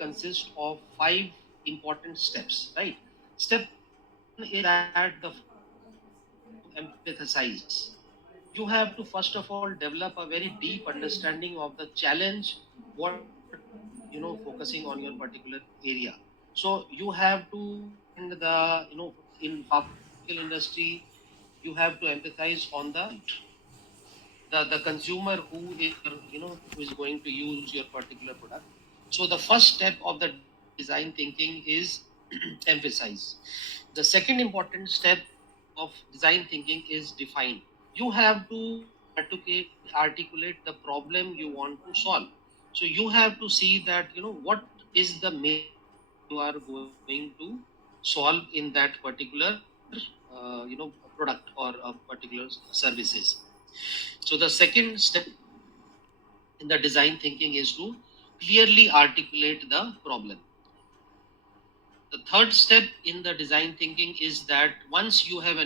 consists of 5 important steps, right? Step 1 is that the empathize. You have to first of all develop a very deep understanding of the challenge, what focusing on your particular area. So you have to understand the in pharmaceutical industry, you have to empathize on the consumer who is who is going to use your particular product. So the first step of the design thinking is emphasize. The second important step of design thinking is define. You have to articulate the problem you want to solve. So you have to see that what is the main you are going to solve in that particular product or particular services. So the second step in the design thinking is to clearly articulate the problem. The third step in the design thinking is that once you have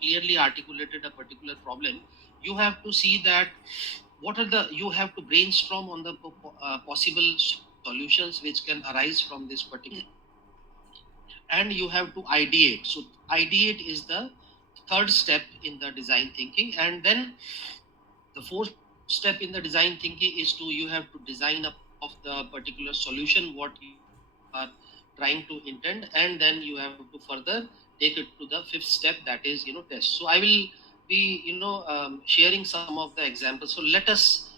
clearly articulated a particular problem, you have to see that what are the you have to brainstorm on the possible solutions which can arise from this particular, and you have to ideate. So ideate is the third step in the design thinking. And then the fourth step in the design thinking is to you have to design up of the particular solution what you are trying to intend, and then you have to further take it to the fifth step, that is test. So I will be sharing some of the examples. So let us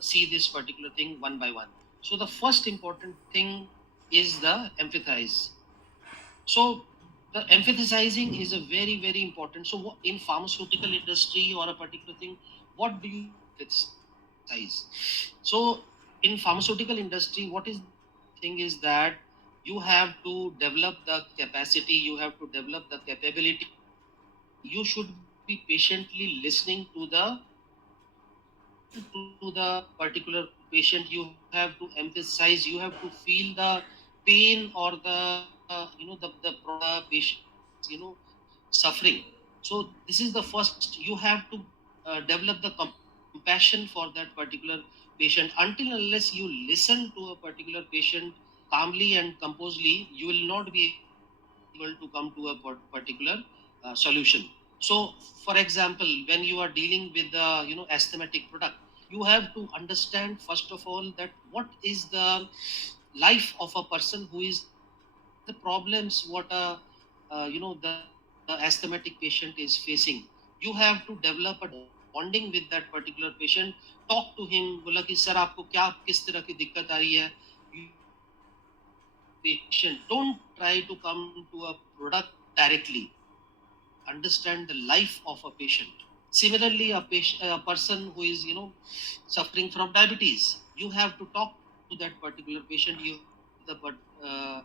see this particular thing one by one. So the first important thing is the empathize. So the emphasizing is a very very important. So in pharmaceutical industry or a particular thing, what do you emphasize? So in pharmaceutical industry, what is thing is that you have to develop the capacity, you have to develop the capability. You should be patiently listening to the particular patient. You have to emphasize, you have to feel the pain or the patient suffering. So this is the first. You have to develop the compassion for that particular patient. Until unless you listen to a particular patient calmly and composedly, you will not be able to come to a particular solution. So for example, when you are dealing with the aesthetic product, you have to understand first of all that what is the life of a person, who is the problems what the asthmatic patient is facing. You have to develop a bonding with that particular patient. Talk to him, बोला कि sir आपको क्या किस तरह की दिक्कत आ रही है. You patient, don't try to come to a product directly. Understand the life of a patient. Similarly, a person who is suffering from diabetes, you have to talk to that particular patient. You the uh,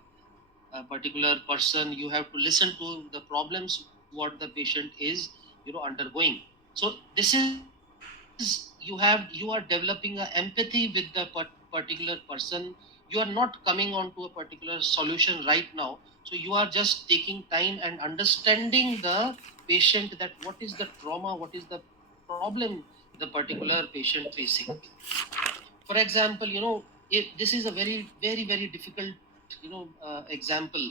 a particular person, you have to listen to the problems what the patient is undergoing. So this is you are developing a empathy with the particular person. You are not coming on to a particular solution right now. So you are just taking time and understanding the patient, that what is the trauma, what is the problem the particular patient facing. For example, if this is a very very very difficult example,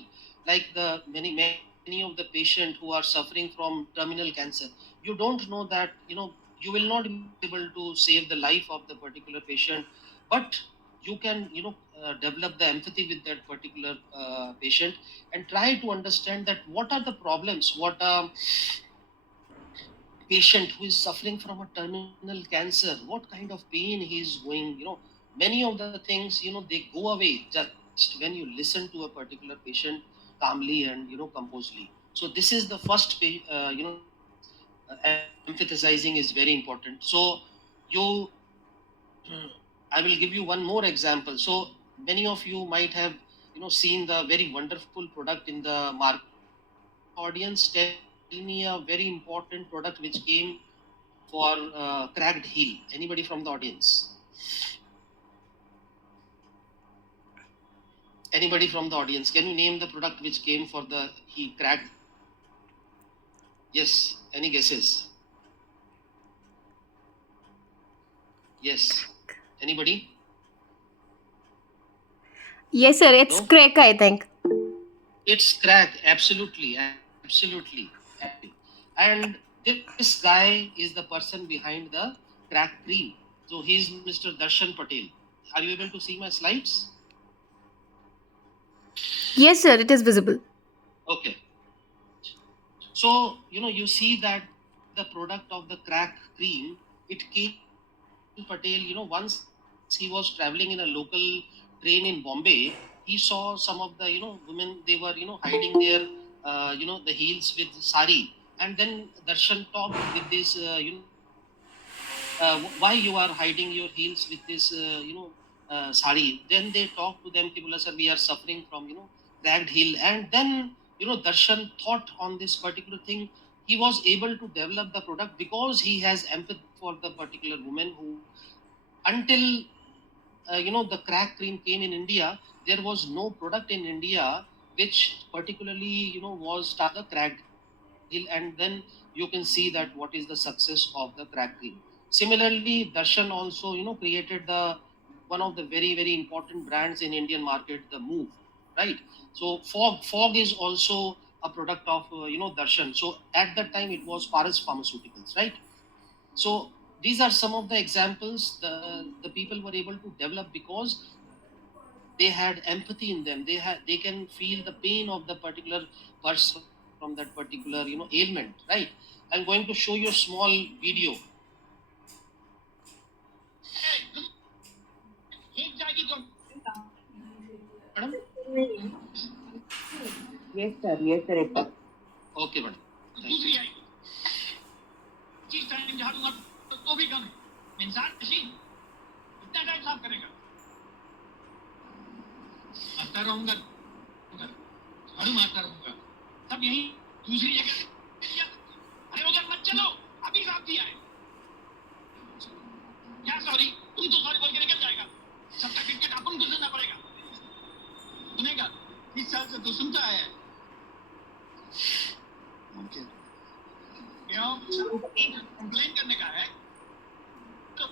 like the many of the patient who are suffering from terminal cancer. You don't know that you will not be able to save the life of the particular patient, but you can develop the empathy with that particular patient, and try to understand that what are the problems, what a patient who is suffering from a terminal cancer, what kind of pain he is going, many of the things they go away just when you listen to a particular patient calmly and composedly. So this is the first empathizing is very important. So you I will give you one more example. So many of you might have seen the very wonderful product in the market. Audience, tell me a very important product which came for cracked heel. Anybody from the audience? Anybody from the audience? Can you name the product which came for the he cracked? Yes. Any guesses? Yes. Anybody? Yes, sir. It's No, crack, I think. it's crack. Absolutely, absolutely. And this guy is the person behind the crack cream. So he's Mr. Darshan Patel. Are you able to see my slides? Yes, sir. It is visible. Okay. So, you see that the product of the crack cream, it came from Darshan Patel. Once he was traveling in a local train in Bombay, he saw some of the, women, they were, hiding their, the heels with sari. And then Darshan talked with this, why you are hiding your heels with this, sari. Then they talked to them, ki, "Bola, sir, we are suffering from, cracked heel." And then, Darshan thought on this particular thing. He was able to develop the product because he has empathy for the particular woman who, until the crack cream came in India, there was no product in India which particularly was targeted the cracked heel, and then you can see that what is the success of the crack cream. Similarly, Darshan also created the one of the very very important brands in Indian market, the Move, right? So fog is also a product of Darshan. So at that time it was Paras Pharmaceuticals, right? So these are some of the examples the people were able to develop because they had empathy in them. They can feel the pain of the particular person from that particular ailment, right? I'm going to show you a small video. Madam? Yes, sir. Yes, sir. It Okay, madam. दूसरी आएगी, 25 time झाड़ूंगा तो भी कम है। इंसान machine कितना time साफ करेगा? आता रहूंगा, झाड़ू मारता रहूंगा, सब यही दूसरी जगह। अरे उधर मत चलो, अभी साफ किया है। क्या सॉरी? तुम तो सॉरी बोल के निकल जाएगा, सबका क्रिकेट अपन को सुनना पड़ेगा। सुनेगा, 30 साल से तो सुनता है। क्यों? कंप्लेन करने का है तो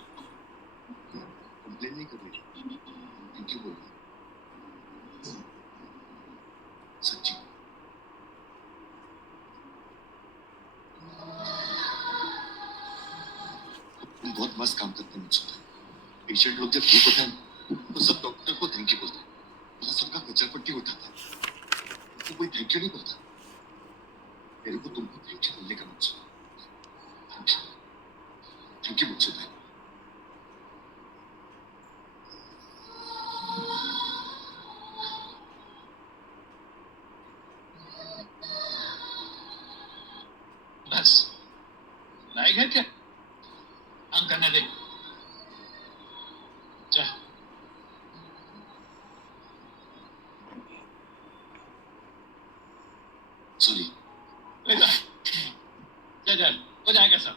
कंप्लेन नहीं कर रही, क्यों बोल रही? सच्ची तुम बहुत मस्त काम करते हैं मुझसे। पेशेंट लोग जब ठीक होते हैं तो सब डॉक्टर को थैंक यू बोलते हैं, मतलब सबका कचरा पट्टी उठाता है, तो कोई थैंक यू नहीं बोलता। मेरे को तुमको थैंक यू बोलने का मुझसे थैंक यू मुझसे है। बस लाएगा क्या? काम करने दे। जा। सॉरी। जा जा, हो जाएगा सब।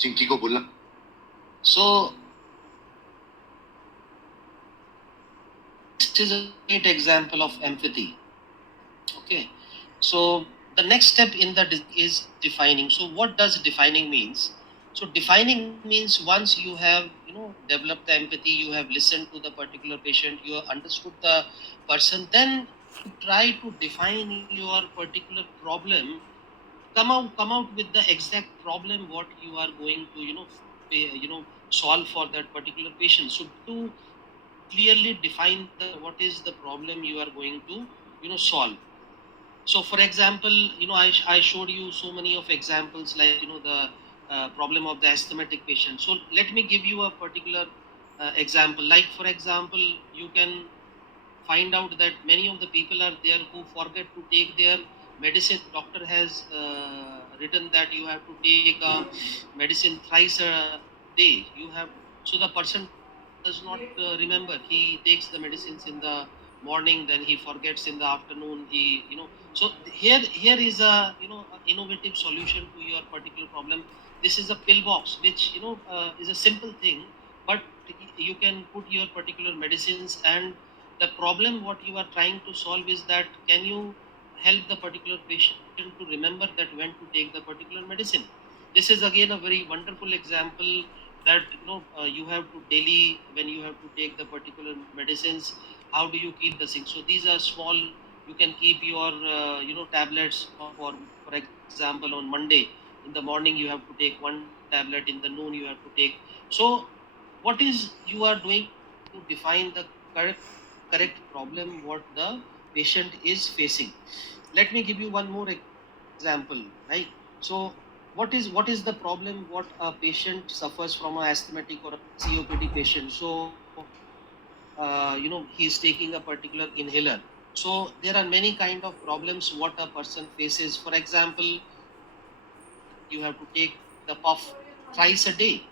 चिंकी को बोलना। So this is a great example of empathy. Okay. So the next step in the is defining. So what does defining means? So defining means once you have developed the empathy, you have listened to the particular patient, you have understood the person, then you try to define your particular problem. Come out with the exact problem what you are going to solve for that particular patient. So to clearly define what is the problem you are going to solve. So for example, I showed you so many of examples, like the problem of the asthmatic patient. So let me give you a particular example. Like for example, you can find out that many of the people are there who forget to take their medicine. Doctor has written that you have to take a medicine thrice a day. You have, so the person does not remember. He takes the medicines in the morning, then he forgets in the afternoon. Here is a innovative solution to your particular problem. This is a pill box, which is a simple thing, but you can put your particular medicines. And the problem what you are trying to solve is that can you help the particular patient to remember that when to take the particular medicine. this is again a very wonderful example that you have to daily, when you have to take the particular medicines, how do you keep the sync. So these are small. You can keep your tablets for example on Monday. In the morning you have to take one tablet, in the noon you have to take. So what is you are doing to define the correct problem what the patient is facing. Let me give you one more example, right? So what is the problem what a patient suffers from, a asthmatic or a COPD patient. So he is taking a particular inhaler. So there are many kind of problems what a person faces. For example, you have to take the puff thrice a day,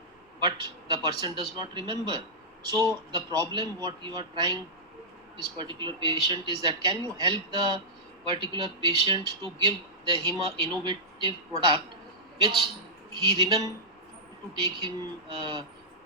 but the person does not remember. So the problem what you are trying to solve for this particular patient is that can you help the particular patient to give the him a innovative product which he remember to take him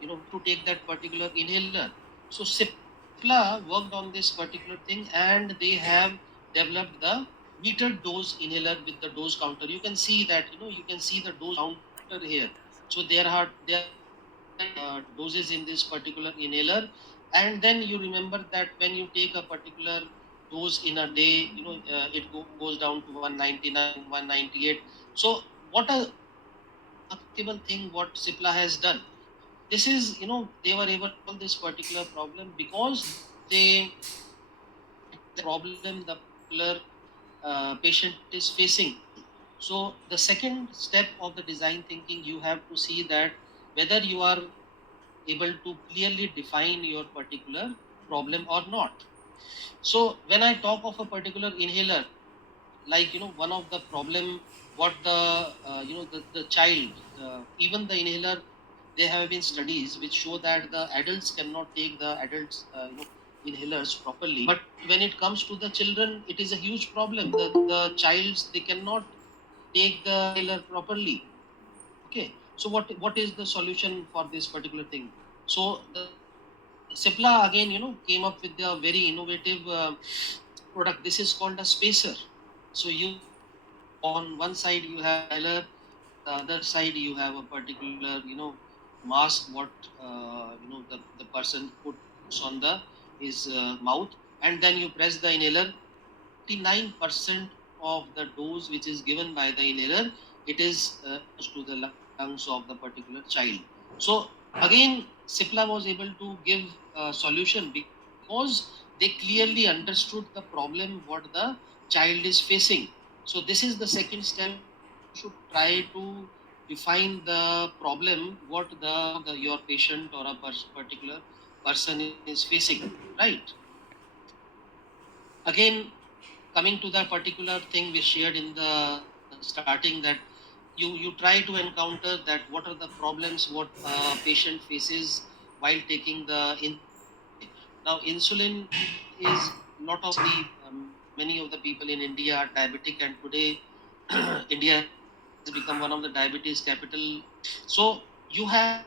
to take that particular inhaler. So Cipla worked on this particular thing, and they have developed the metered dose inhaler with the dose counter. You can see that, you can see the dose counter here. So there are different doses in this particular inhaler. And then you remember that when you take a particular dose in a day, it goes down to 199, 198. So what a remarkable thing what Cipla has done. This is, they were able to solve this particular problem because they identify the problem the particular patient is facing. So the second step of the design thinking, you have to see that whether you are able to clearly define your particular problem or not. So when I talk of a particular inhaler, like, one of the problem what the the child, even the inhaler, there have been studies which show that the adults cannot take the adults inhalers properly, but when it comes to the children it is a huge problem. The childs, they cannot take the inhaler properly. Okay, so what is the solution for this particular thing? So the Cipla again, came up with a very innovative product. This is called a spacer. So you on one side you have inhaler, on the other side you have a particular mask what the person puts on the his mouth, and then you press the inhaler. 99% of the dose which is given by the inhaler, it is to the lungs of the particular child. So again, Cipla was able to give a solution because they clearly understood the problem what the child is facing. So this is the second step. You should try to define the problem what your patient or a particular person is facing, right? Again, coming to the particular thing we shared in the starting, that you try to encounter that what are the problems what patient faces while taking the insulin. Now insulin is lot of the many of the people in India are diabetic, and today India has become one of the diabetes capital. So you have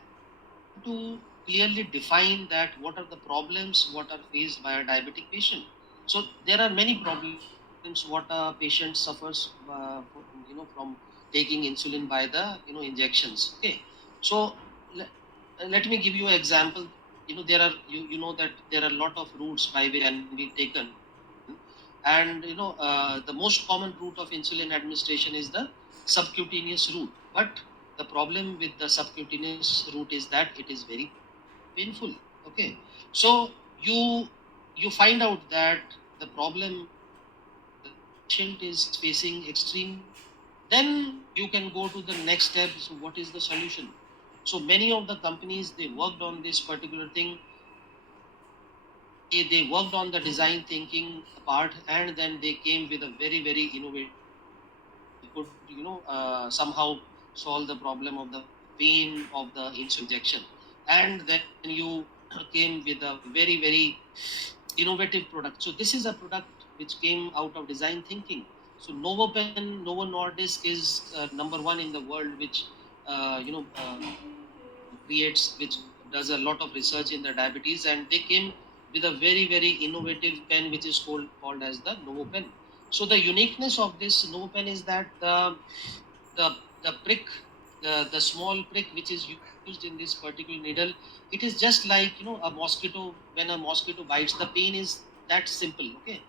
to clearly define that what are the problems what are faced by a diabetic patient. So there are many problems what a patient suffers from taking insulin by the injections. Okay, so let me give you an example. There are you know that there are a lot of routes by which insulin can be taken. And the most common route of insulin administration is the subcutaneous route. But the problem with the subcutaneous route is that it is very painful. Okay, so you find out that the problem the patient is facing extremely painful. Then you can go to the next step. So what is the solution? So many of the companies, they worked on this particular thing. They worked on the design thinking part, and then they came with a very innovative product which could somehow solve the problem of the pain of the insulin injection. And then you came with a very innovative product. So this is a product which came out of design thinking. So Novo Nordisk is number one in the world, which creates, which does a lot of research in the diabetes, and they came with a very innovative pen which is called as the Novo pen. So the uniqueness of this Novo pen is that the the brick, the small prick which is used in this particular needle, it is just like, a mosquito. When a mosquito bites, the pain is that simple. Okay,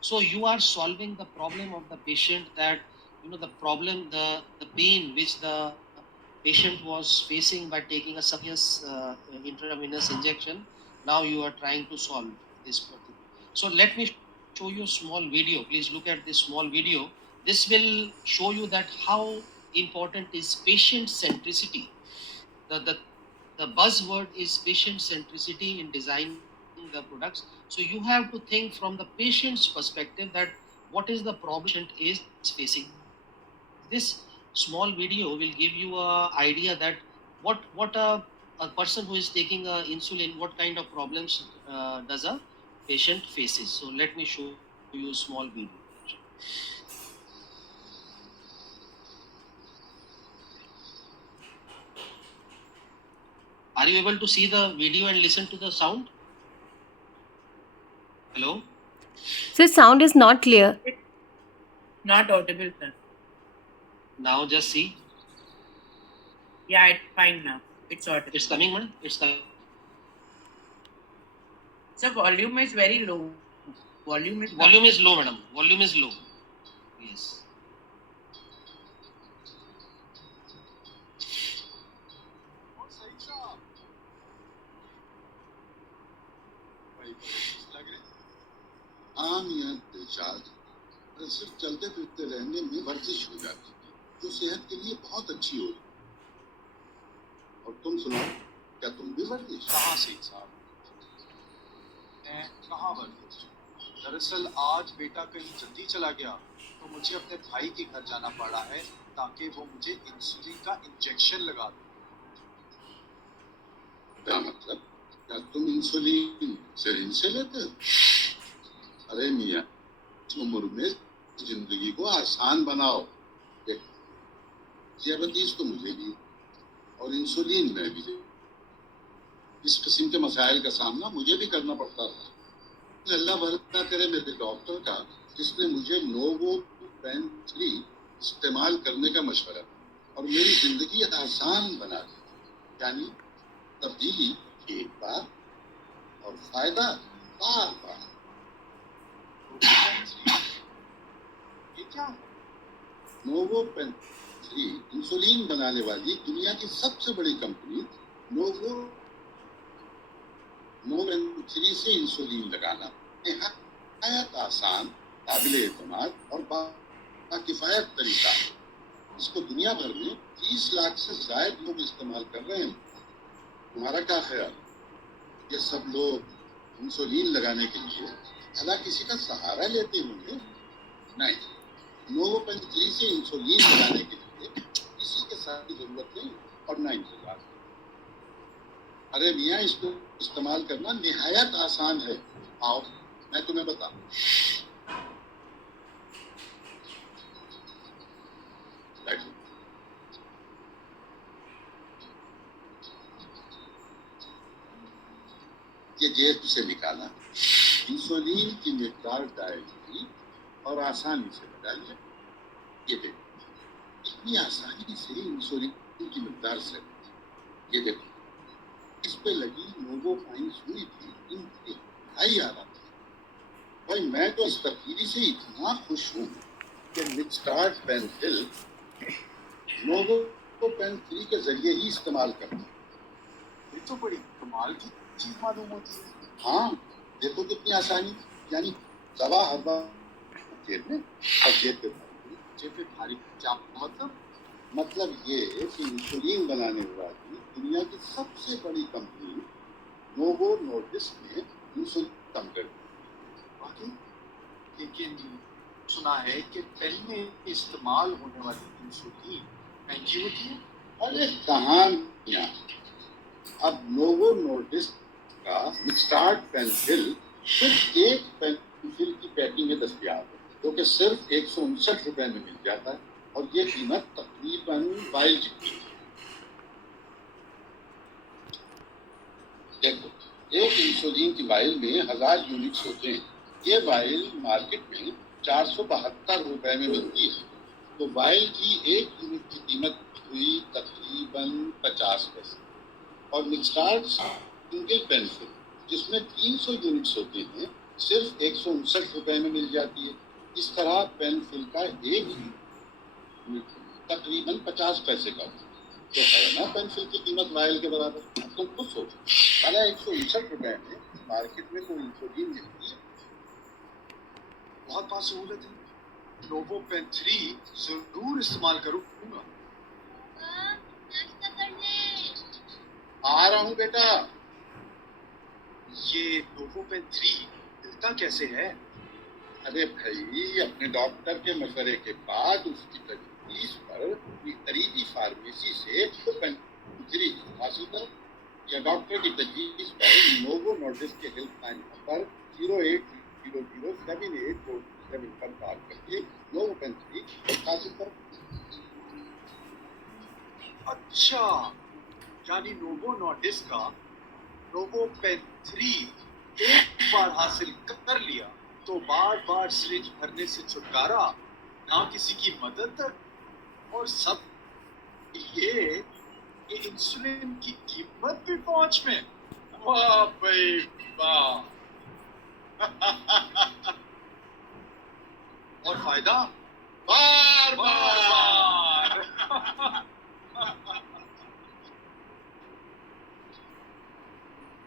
so you are solving the problem of the patient, that the problem, the pain which the patient was facing by taking a subcutaneous intravenous injection. Now you are trying to solve this particular. So let me show you a small video. Please look at this small video. This will show you that how important is patient centricity. The buzzword is patient centricity in designing the products. So you have to think from the patient's perspective, that what is the problem patient is facing. This small video will give you a idea that what a person who is taking insulin, what kind of problems does a patient faces. So let me show you a small video. Are you able to see the video and listen to the sound? Hello? Sir, sound is not clear. Not audible, sir. Now just see. Yeah, it's fine now. It's audible. It's coming, man. It's coming. So volume is very low. Volume is Low, madam. Volume is low. Yes. आम या दिलशाद सिर्फ चलते फिरते रहने में वर्जिश हो जाती है, जो सेहत के लिए बहुत अच्छी होती है। और तुम सुनाओ, क्या तुम भी वर्जिश? कहाँ से साहब, मैं कहाँ वर्जिश? दरअसल आज बेटा कहीं जल्दी चला गया, तो मुझे अपने भाई के घर जाना पड़ा है, ताकि वो मुझे इंसुलिन का इंजेक्शन लगा दे। क्या मतलब? क्या तुम इंसुलिन सिरिंज से लेते हो? अरे मियाँ, इस उम्र में जिंदगी को आसान बनाओ। दियाबतीस तो मुझे भी और इंसुलिन में भी इस किस्म के मसाइल का सामना मुझे भी करना पड़ता था। अल्लाह भला करे मेरे डॉक्टर का, जिसने मुझे नोवो पेन 3 इस्तेमाल करने का मशवरा और मेरी जिंदगी आसान बना दी। यानी तब्दीली एक बार और फायदा बार बार। ये क्या है? नोवो पेन 3 इंसुलिन बनाने वाली दुनिया की सबसे बड़ी कंपनी नोवो पेन 3 से इंसुलिन लगाना निहायत आसान, काबिल एतमाद और बाकिफायत तरीका है। इसको दुनिया भर में 30 लाख से ज्यादा लोग इस्तेमाल कर रहे हैं। तुम्हारा क्या ख्याल? ये सब लोग इंसुलिन लगाने के लिए भला किसी का सहारा लेते होंगे? नहीं, नोवो पेन 3 से इंसुलिन लगाने के लिए किसी के साथ की जरूरत नहीं और ना इंतजार। अरे मियाँ, इसको इस्तेमाल करना निहायत आसान है। आओ मैं तुम्हें बताऊं। ये जेब से निकाला, इंसुलिन की मिकदार डायल की और आसानी से लगा लिया। ये देखो, इतनी आसानी से इंसुलिन की मिकदार से। ये देखो, इस पे लगी नोवो फाइन सुई थी, इंतहाई आराम थी। भाई मैं तो इस तब्दीली से इतना खुश हूँ कि मिक्सटार्ट पेंसिल नोवो पेन 3 के जरिए ही इस्तेमाल करता हूँ। ये तो बड़ी कमाल की चीज मालूम होती है। हाँ, देखो कितनी आसानी। यानी दवा हर बार जेब में और जेब पे भारी। क्या मतलब? मतलब ये कि इंसुलिन बनाने वाली दुनिया की सबसे बड़ी कंपनी नोवो नोर्डिस्क ने इंसुलिन कम कर दी। बाकी लेकिन सुना है कि पेन में इस्तेमाल होने वाली इंसुलिन महंगी होती है। अरे कहाँ मियाँ, अब नोवो नोर्डिस्क का मिक्सटार्ट पेंसिल सिर्फ एक पेंसिल की पैकिंग में दस्तयाब है, जो कि सिर्फ 159 रुपए में मिल जाता है और ये कीमत तकरीबन वाइल जितनी है। देखो, एक इंसुलिन की वाइल में 1000 यूनिट्स होते हैं। ये वाइल मार्केट में 472 रुपए में मिलती है। तो वाइल की एक यूनिट की कीमत हुई तकरीबन 50 पैसे। और मिक्सडार्स सिंगल पेंसिल जिसमें 300 यूनिट्स होते हैं सिर्फ 159 रुपए में मिल जाती है। इस तरह पेंसिल का एक यूनिट तकरीबन 50 पैसे का होता है। तो है ना पेंसिल की कीमत वायल के बराबर। अब तुम खुद सोचो, भला 159 रुपए में मार्केट में कोई इंसुलिन मिलती है? बहुत बहुत सहूलत है। नोवो पेन 3 जरूर इस्तेमाल करूंगा। आ रहा हूँ बेटा। ये नोवो पेन 3 मिलता कैसे है? अरे भाई, अपने डॉक्टर के मशवरे के बाद उसकी तजवीज पर करीबी फार्मेसी से तो पेन 3 हासिल करो, या डॉक्टर की तजवीज पर नोवो नॉर्डिस्क के हेल्पलाइन नंबर 08007847 पर कॉल करके नोवो पेन 3 हासिल करो। अच्छा, यानी नोवो नॉर्डिस्क का नोवो पेन 3 एक बार हासिल कर लिया तो बार बार सिरिंज भरने से छुटकारा, ना किसी की मदद, और सब ये इंसुलिन की कीमत भी पहुंच में। वाह भाई वाह। और फायदा बार बार बार। बार।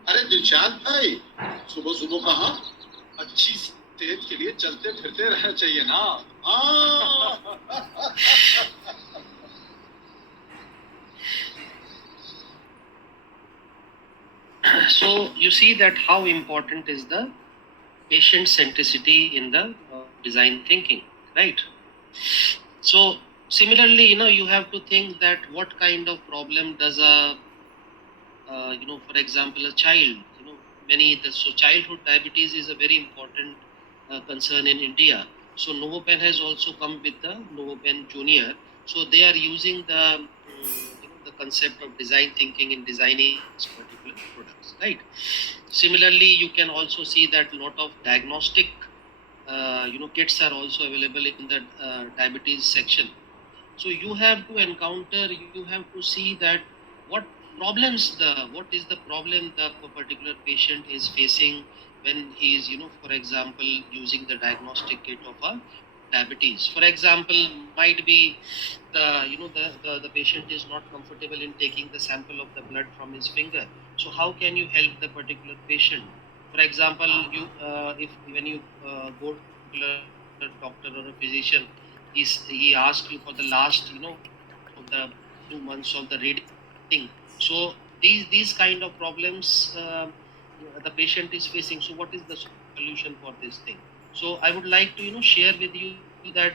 अरे दिलशाद भाई, सुबह सुबह कहाँ? अच्छी सेहत के लिए चलते फिरते रहना चाहिए ना। हाँ। So you see that how important is the patient centricity in the design thinking, right? So similarly, you have to think that what kind of problem does for example, a child, so childhood diabetes is a very important concern in India. So Novopen has also come with the Novopen Junior. So they are using the concept of design thinking in designing this particular products, right? Similarly, you can also see that a lot of diagnostic kits are also available in the diabetes section. So you have to encounter, you have to see that what what is the problem the particular patient is facing when he is, for example, using the diagnostic kit of a diabetes. For example, might be the patient is not comfortable in taking the sample of the blood from his finger. So how can you help the particular patient? For example, you if when you go to a doctor or a physician, he asked you for the last of the 2 months of the reading. So these kind of problems the patient is facing. So what is the solution for this thing? So I would like to share with you that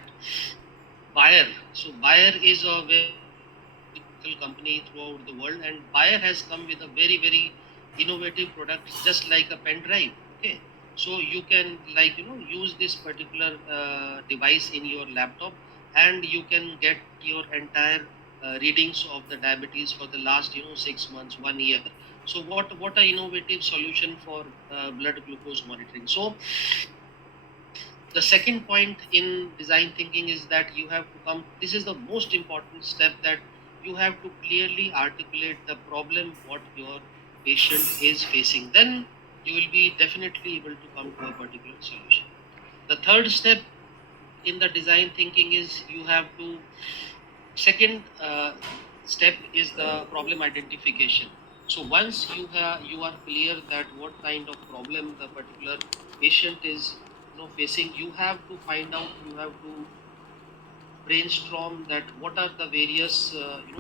Bayer. So Bayer is a very company throughout the world, and Bayer has come with a very innovative product, just like a pen drive. Okay, so you can use this particular device in your laptop, and you can get your entire readings of the diabetes for the last 6 months, 1 year. So what a innovative solution for blood glucose monitoring. So the second point in design thinking is that you have to come, this is the most important step, that you have to clearly articulate the problem what your patient is facing. Then you will be definitely able to come to a particular solution. The third step in the design thinking is you have to, second step is the problem identification. So once you are clear that what kind of problem the particular patient is facing, you have to find out, you have to brainstorm that what are the various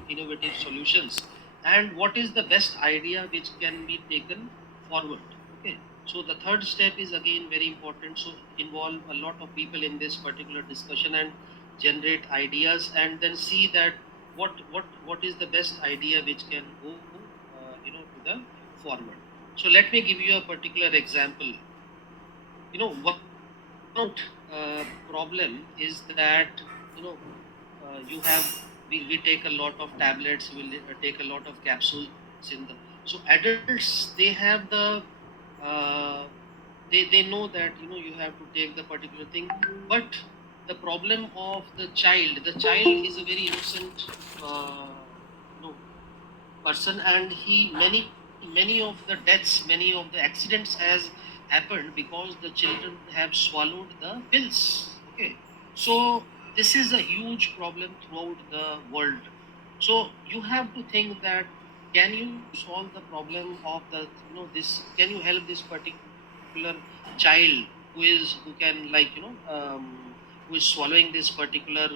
innovative solutions, and what is the best idea which can be taken forward. Okay, so the third step is again very important. So involve a lot of people in this particular discussion and generate ideas, and then see that what is the best idea which can go to the forward. So let me give you a particular example. One problem is that you have, we take a lot of tablets, we will take a lot of capsules in the, so adults, they have the uh, they know that you have to take the particular thing, but the problem of the child is a very innocent person, and he many of the deaths, many of the accidents has happened because the children have swallowed the pills. Okay, so this is a huge problem throughout the world. So you have to think that, can you solve the problem of the, this, can you help this particular child who can, like, who is swallowing this particular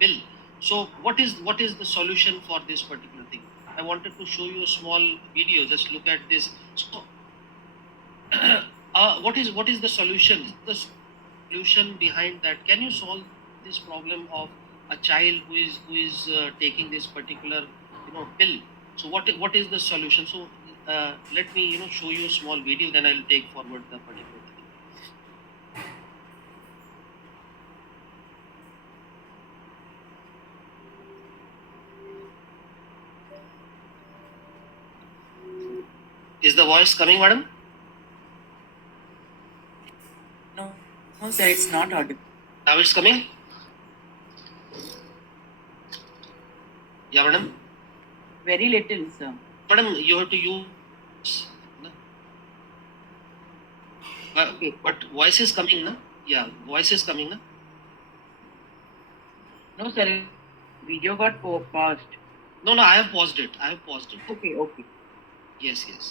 pill. So what is the solution for this particular thing? I wanted to show you a small video. Just look at this. So what is the solution? The solution behind that, can you solve this problem of a child who is taking this particular pill? So what is the solution? So let me show you a small video, then I'll take forward the particular thing. Is the voice coming, madam? No, no, sir, it's not audible. Now it's coming. Yeah, madam. Very little, sir. Madam, you have to use. Okay. But voice is coming, na? Yeah, voice is coming, na? No, sir, video got paused. No, I have paused it. Okay, okay. Yes. Okay.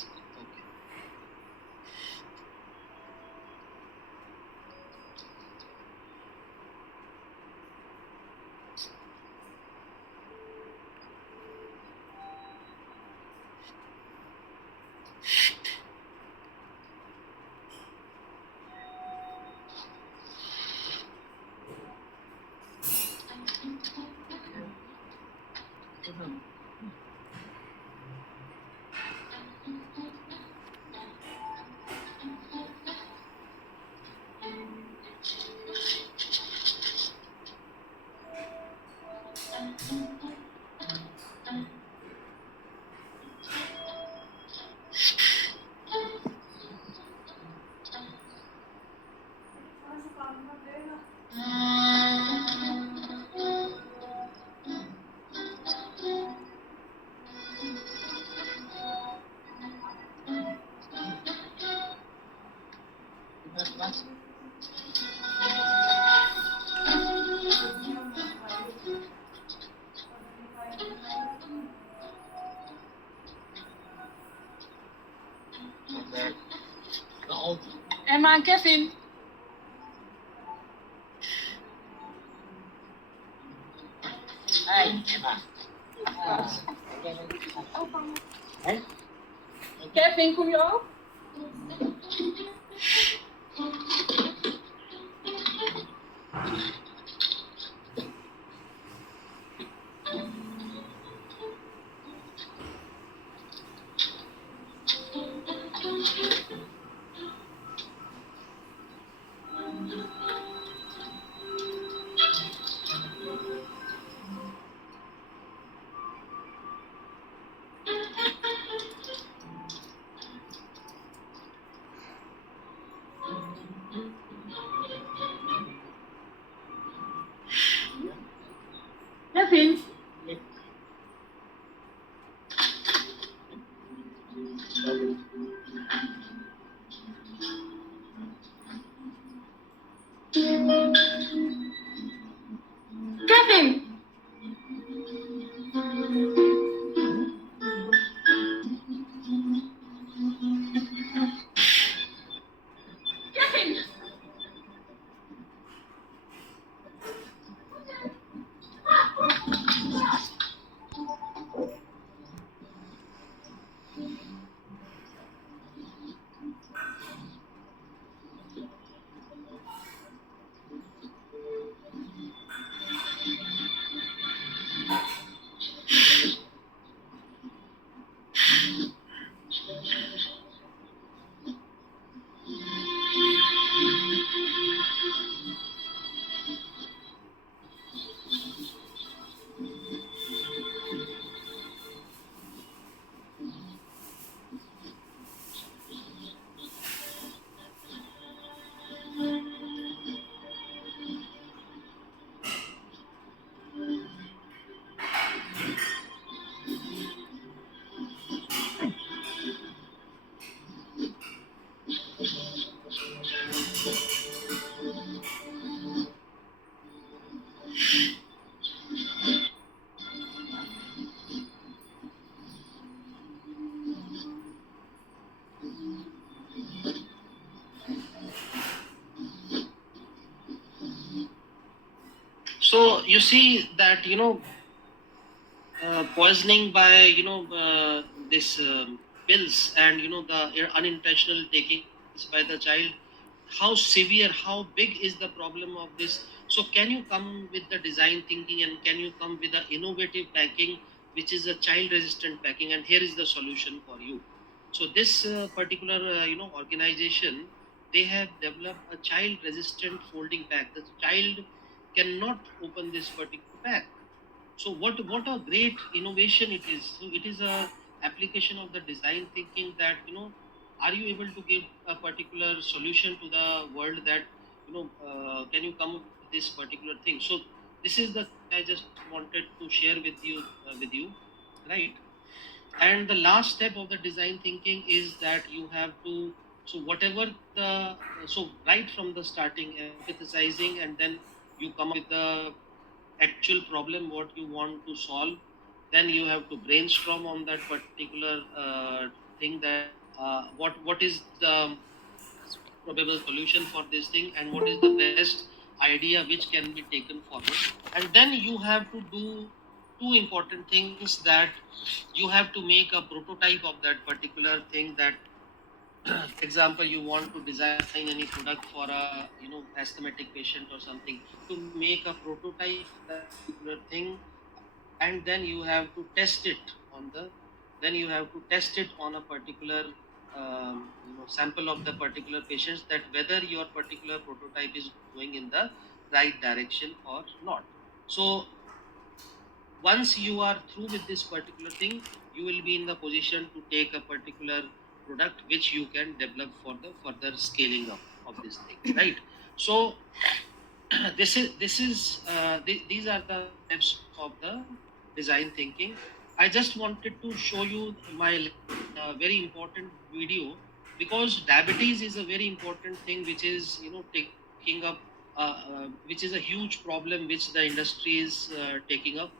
Emma, Kevin. Hi, Emma. Kevin, kom je op? Kevin. Kevin. Kevin. So you see that poisoning by this pills, and the unintentional takings by the child, how severe, how big is the problem of this. So can you come with the design thinking, and can you come with the innovative packing, which is a child resistant packing, and here is the solution for you. So this particular organization, they have developed a child resistant folding pack. The child cannot open this particular pack. So what a great innovation it is. So it is a application of the design thinking, that are you able to give a particular solution to the world, that can you come up with this particular thing. So this is the thing I just wanted to share with you, right? And the last step of the design thinking is that you have to, so whatever the, so right from the starting empathizing, and then you come up with the actual problem what you want to solve. Then you have to brainstorm on that particular thing, that what is the probable solution for this thing, and what is the best idea which can be taken forward. And then you have to do two important things, that you have to make a prototype of that particular thing. That example, you want to design any product for a asthmatic patient or something, to make a prototype of that particular thing, and then you have to test it on the, then you have to test it on a particular sample of the particular patients, that whether your particular prototype is going in the right direction or not. So once you are through with this particular thing, you will be in the position to take a particular product which you can develop for the further scaling up of this thing, right? So these are the steps of the design thinking. I just wanted to show you my very important video, because diabetes is a very important thing which is taking up which is a huge problem which the industry is taking up,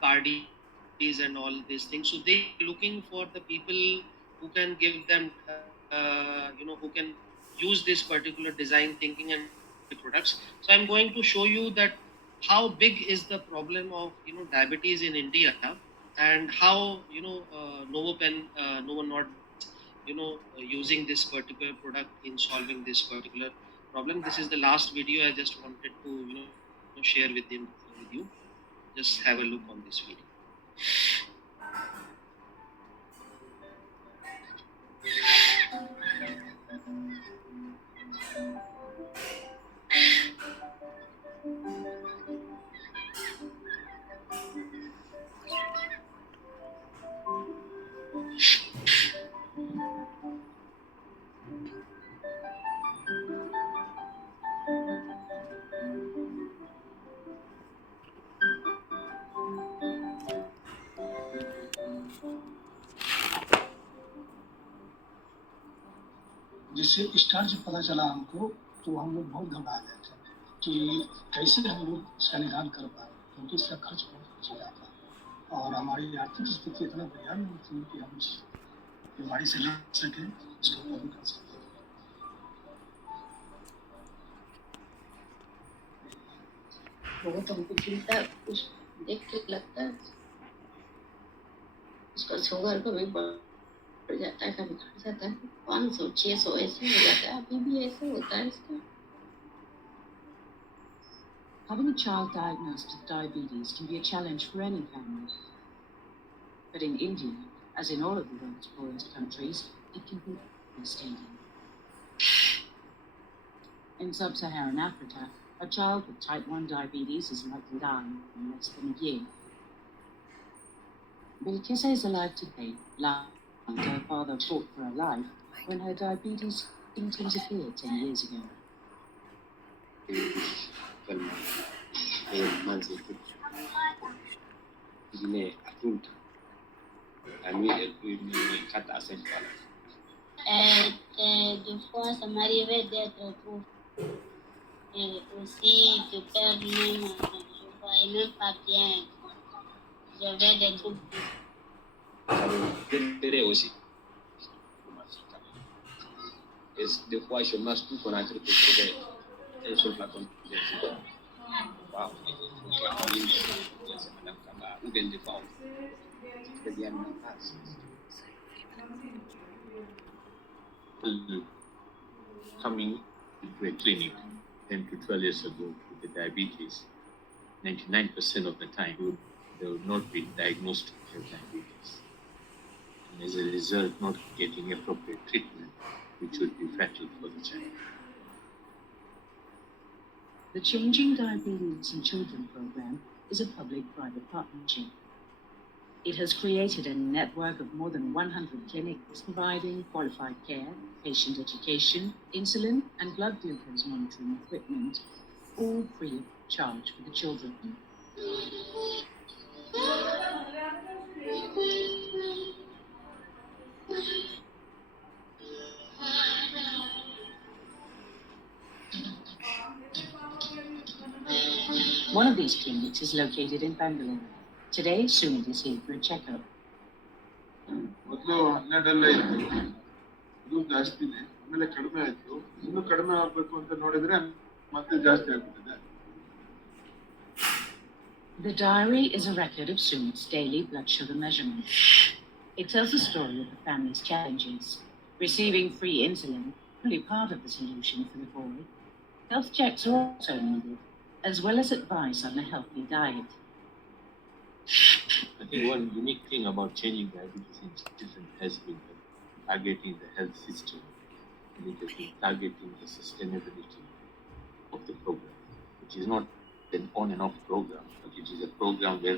cardiac disease and all these things. So they are looking for the people who can give them who can use this particular design thinking and develop the products. So I'm going to show you that how big is the problem of diabetes in India, and how Novo Nordisk is using this particular product in solving this particular problem. This is the last video I just wanted to share with you. Just have a look on this video. जिससे start जब पता चला हमको, तो हम लोग बहुत घबरा गए थे कि कैसे हम लोग इसका निदान कर पाए, क्योंकि इसका खर्च बहुत हो जाता और हमारी आर्थिक स्थिति इतना बढ़िया नहीं थी कि हम इस बीमारी से लड़ सकें, इसको कभी कर सकें। बहुत हमको चिंता उस देख के लगता है, उसका शुगर कभी बढ़ जाता है, कभी घट जाता है, 500-600 ऐसे हो जाता है, अभी भी ऐसे होता है इसका। Having a child diagnosed with diabetes can be a challenge for any family. But in India, as in all of the world's poorest countries, it can be devastating. In sub-Saharan Africa, a child with type 1 diabetes is likely to die in less than a year. Bilkisa is alive today, after her father fought for her life when her diabetes symptoms appeared 10 years ago. Des fois, ça m'arrivait d'être pauvre. Et aussi de perdre même, je voyais même pas bien. J'avais des trucs. Aussi. Et des fois, je marche tout qu'on a trouvé un seul flacon. Wow. Yes, Madam Kaba, even the phone. The animal parts. People coming into a clinic 10 to 12 years ago with the diabetes, 99% of the time they will not be diagnosed to have diabetes. And as a result, not getting appropriate treatment, which would be fatal for the child. The Changing Diabetes in Children program is a public-private partnership. It has created a network of more than 100 clinics providing qualified care, patient education, insulin, and blood glucose monitoring equipment, all free of charge for the children. One of these clinics is located in Bangalore. Today, Sumit is here for a checkup. ಮೊದಲು 12 ಇತ್ತು ಇದು ಜಾಸ್ತಿ ಇದೆ ಆಮೇಲೆ ಕಡಿಮೆ ಆಯ್ತು ಇನ್ನು ಕಡಿಮೆ ಆಗ್ಬೇಕು ಅಂತ ನೋಡಿದ್ರೆ ಮತ್ತೆ ಜಾಸ್ತಿ ಆಗ್ಬಿಟ್ಟಿದೆ. The diary is a record of Sumit's daily blood sugar measurements. It tells the story of the family's challenges. Receiving free insulin, only part of the solution for the boy. Health checks are also needed, as well as advice on a healthy diet. I think one unique thing about changing diabetes in children has been targeting the health system, and it has been targeting the sustainability of the program, which is not an on and off program, but it is a program where